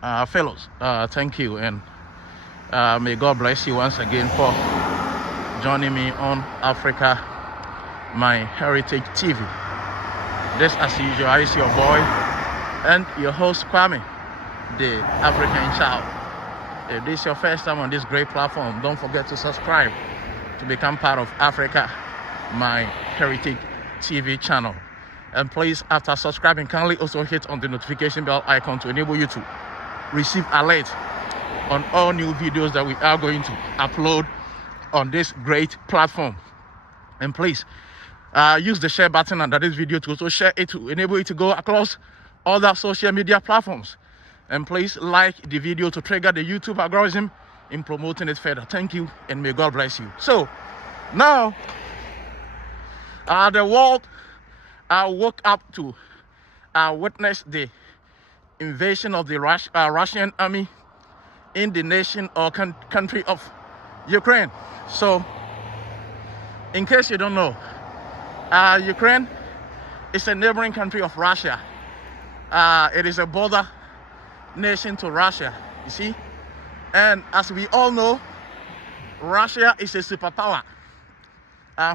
fellows, thank you, and may God bless you once again for joining me on Africa, my Heritage TV. This, as usual, is your boy and your host, Kwame, the African child. If this is your first time on this great platform, don't forget to subscribe to become part of Africa, my Heritage TV channel. And please, after subscribing, kindly also hit on the notification bell icon to enable you to receive alert on all new videos that we are going to upload on this great platform. And please use the share button under this video to also share it to enable it to go across other social media platforms. And please like the video to trigger the YouTube algorithm in promoting it further. Thank you, and may God bless you. So now the world woke up to witness the invasion of the Russian army in the nation or country of Ukraine. So, in case you don't know, Ukraine is a neighboring country of Russia. It is a border nation to Russia, you see. And as we all know, Russia is a superpower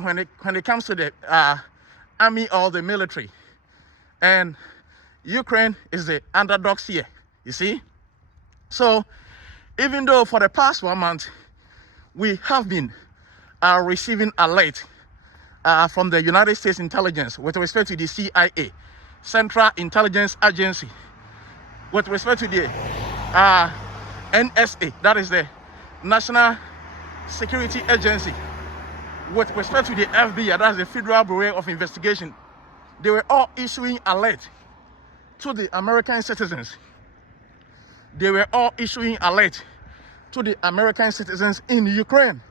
when it comes to the army or the military. And Ukraine is the underdogs here, you see. So even though for the past 1 month we have been receiving alert from the United States intelligence with respect to the CIA, Central Intelligence Agency, with respect to the NSA, that is the National Security Agency, with respect to the FBI, that's the Federal Bureau of Investigation, they were all issuing alert to the American citizens. They were all issuing alert to the American citizens in Ukraine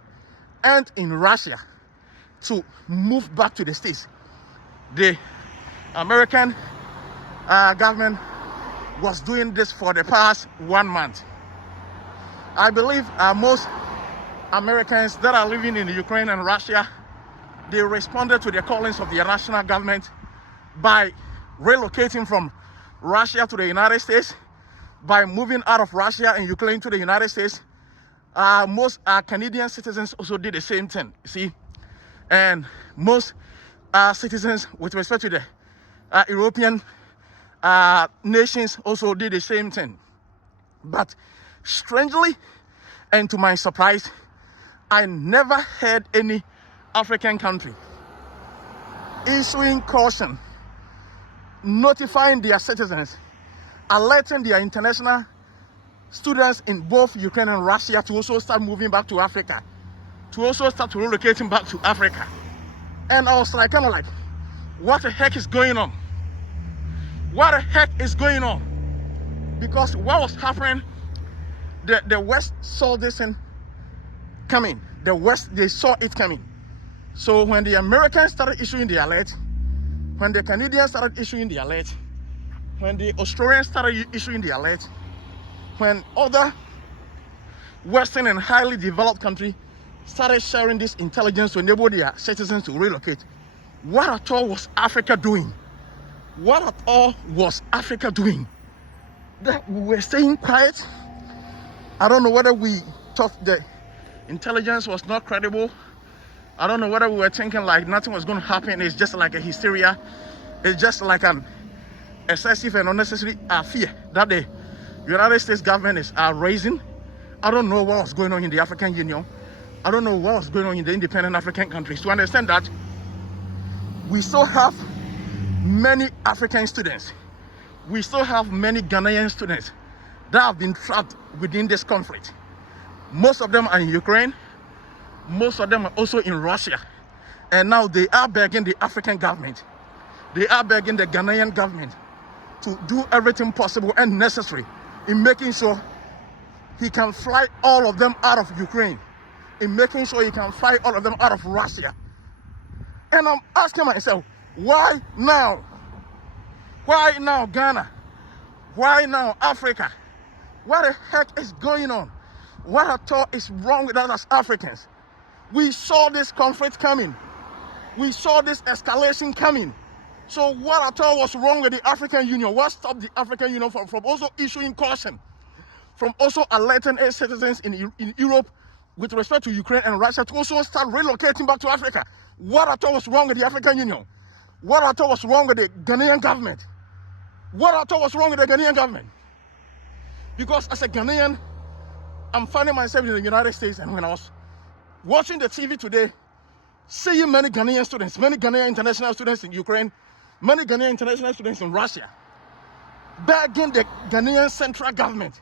and in Russia to move back to the States. The American government was doing this for the past 1 month. I believe most Americans that are living in Ukraine and Russia, they responded to the callings of the national government by relocating from Russia to the United States, by moving out of Russia and Ukraine to the United States. Most Canadian citizens also did the same thing, you see. And most citizens with respect to the European nations also did the same thing. But strangely, and to my surprise, I never heard any African country issuing caution, notifying their citizens, alerting their international students in both Ukraine and Russia to also start moving back to Africa, to also start relocating back to Africa. And I was like, kind of like, what the heck is going on? What the heck is going on? Because what was happening, the West saw this thing coming. The West, they saw it coming. So when the Americans started issuing the alert, when the Canadians started issuing the alert, when the Australians started issuing the alert, when other Western and highly developed countries started sharing this intelligence to enable their citizens to relocate, what at all was Africa doing? What at all was Africa doing? That we were staying quiet. I don't know whether we thought the intelligence was not credible. I don't know whether we were thinking like nothing was going to happen. It's just like a hysteria. It's just like an excessive and unnecessary fear that the United States government is raising. I don't know what was going on in the African Union. I don't know what was going on in the independent African countries. To understand that, we still have many African students. We still have many Ghanaian students that have been trapped within this conflict. Most of them are in Ukraine. Most of them are also in Russia. And now they are begging the African government. They are begging the Ghanaian government to do everything possible and necessary in making sure he can fly all of them out of Ukraine, in making sure he can fly all of them out of Russia. And I'm asking myself, why now? Why now Ghana? Why now Africa? What the heck is going on? What at all is wrong with us as Africans? We saw this conflict coming. We saw this escalation coming. So what at all was wrong with the African Union? What stopped the African Union from also issuing caution from also alerting its citizens in Europe with respect to Ukraine and Russia to also start relocating back to Africa. What I thought was wrong with the African Union? What I thought was wrong with the Ghanaian government? What I thought was wrong with the Ghanaian government? Because as a Ghanaian, I'm finding myself in the United States, and when I was watching the TV today, seeing many Ghanaian students, many Ghanaian international students in Ukraine, many Ghanaian international students in Russia, begging the Ghanaian central government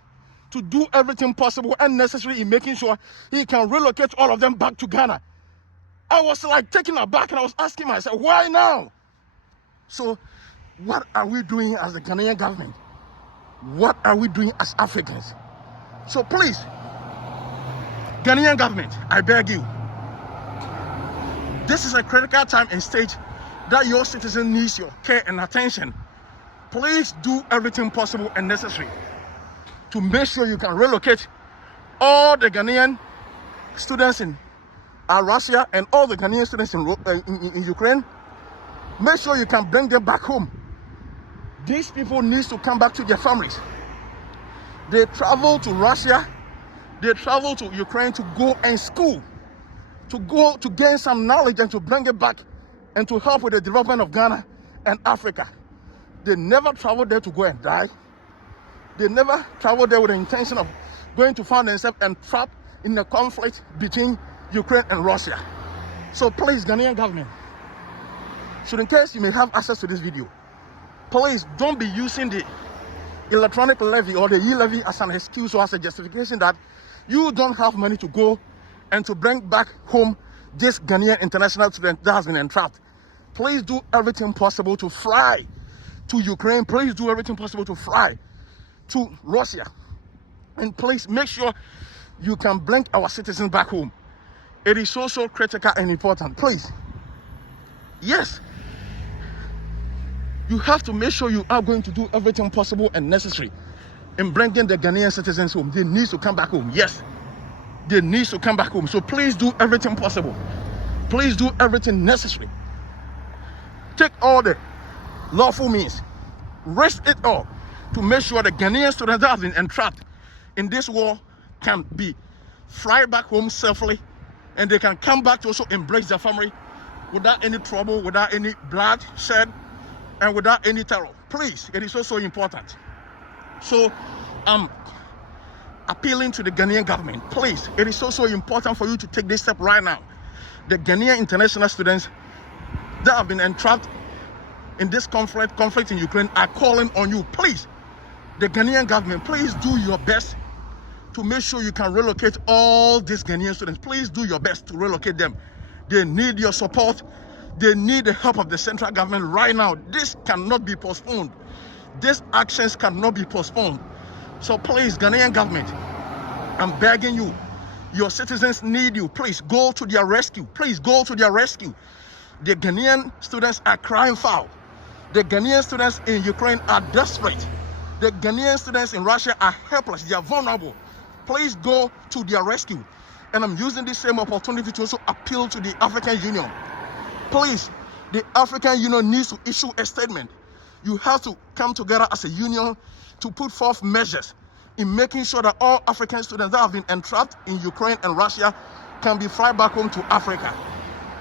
to do everything possible and necessary in making sure he can relocate all of them back to Ghana. I was like taken aback, and I was asking myself, why now? So what are we doing as the Ghanaian government? What are we doing as Africans? So please, Ghanaian government, I beg you, this is a critical time and stage that your citizen needs your care and attention. Please do everything possible and necessary to make sure you can relocate all the Ghanaian students in Russia and all the Ghanaian students in Ukraine. Make sure you can bring them back home. These people need to come back to their families. They travel to Russia, they travel to Ukraine to go and school, to go to gain some knowledge and to bring it back and to help with the development of Ghana and Africa. They never traveled there to go and die. They never traveled there with the intention of going to find themselves entrapped in a conflict between Ukraine and Russia. So please, Ghanaian government, should in case you may have access to this video, please don't be using the electronic levy or the e-levy as an excuse or as a justification that you don't have money to go and to bring back home this Ghanaian international student that has been entrapped. Please do everything possible to fly to Ukraine. Please do everything possible to fly to Russia. And please make sure you can bring our citizens back home. It is so critical and important. Please. Yes. You have to make sure you are going to do everything possible and necessary in bringing the Ghanaian citizens home. They need to come back home. Yes. They need to come back home. So please do everything possible. Please do everything necessary. Take all the lawful means. Risk it all to make sure the Ghanaian students that have been entrapped in this war can be fly back home safely, and they can come back to also embrace their family without any trouble, without any bloodshed, and without any terror. Please, it is also important. So I'm appealing to the Ghanaian government. Please, it is also important for you to take this step right now. The Ghanaian international students that have been entrapped in this conflict in Ukraine are calling on you. Please, the Ghanaian government, please do your best to make sure you can relocate all these Ghanaian students. Please do your best to relocate them. They need your support. They need the help of the central government right now. This cannot be postponed. These actions cannot be postponed. So please, Ghanaian government, I'm begging you. Your citizens need you. Please go to their rescue. Please go to their rescue. The Ghanaian students are crying foul. The Ghanaian students in Ukraine are desperate. The Ghanaian students in Russia are helpless. They are vulnerable. Please go to their rescue. And I'm using this same opportunity to also appeal to the African Union. Please, the African Union needs to issue a statement. You have to come together as a union to put forth measures in making sure that all African students that have been entrapped in Ukraine and Russia can be fly back home to Africa.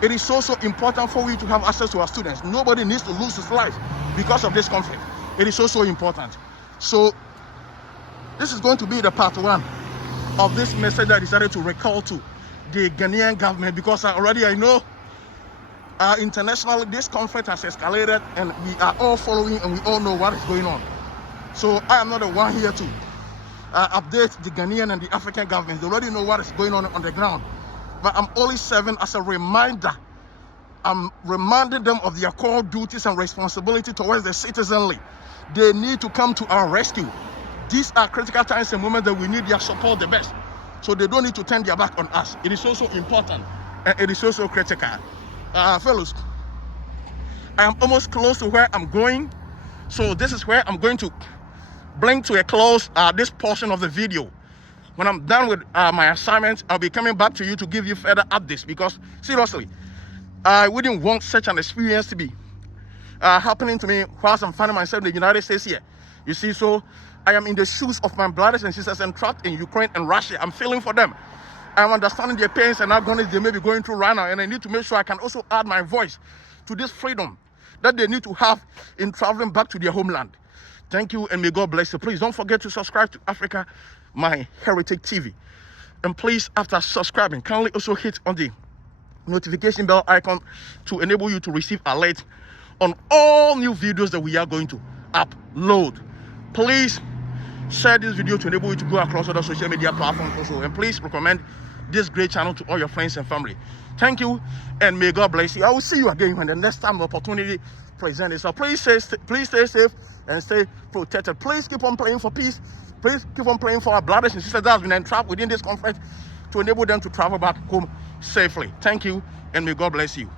It is also important for we to have access to our students. Nobody needs to lose his life because of this conflict. It is also important. So this is going to be the part one of this message that I decided to recall to the Ghanaian government, because I know internationally this conflict has escalated and we are all following and we all know what is going on. So I am not the one here to update the Ghanaian and the African governments. They already know what is going on the ground. But I'm only serving as a reminder. I'm reminding them of their core duties and responsibility towards the citizenry. They need to come to our rescue. These are critical times and moments that we need their support the best. So they don't need to turn their back on us. It is also important and it is also critical. Fellows, I am almost close to where I'm going. So this is where I'm going to bring to a close this portion of the video. When I'm done with my assignments, I'll be coming back to you to give you further updates, because seriously, I wouldn't want such an experience to be happening to me whilst I'm finding myself in the United States here. You see, so I am in the shoes of my brothers and sisters entrapped in Ukraine and Russia. I'm feeling for them. I'm understanding their pains and agonies they may be going through right now, and I need to make sure I can also add my voice to this freedom that they need to have in traveling back to their homeland. Thank you, and may God bless you. Please don't forget to subscribe to Africa My Heritage TV. And please, after subscribing, kindly also hit on the notification bell icon to enable you to receive alert on all new videos that we are going to upload. Please share this video to enable you to go across other social media platforms also, and please recommend this great channel to all your friends and family. Thank you, and may God bless you. I will see you again when the next time the opportunity presents itself. Please stay safe and stay protected. Please keep on praying for peace. Please keep on praying for our brothers and sisters that have been entrapped within this conflict, to enable them to travel back home safely. Thank you, and may God bless you.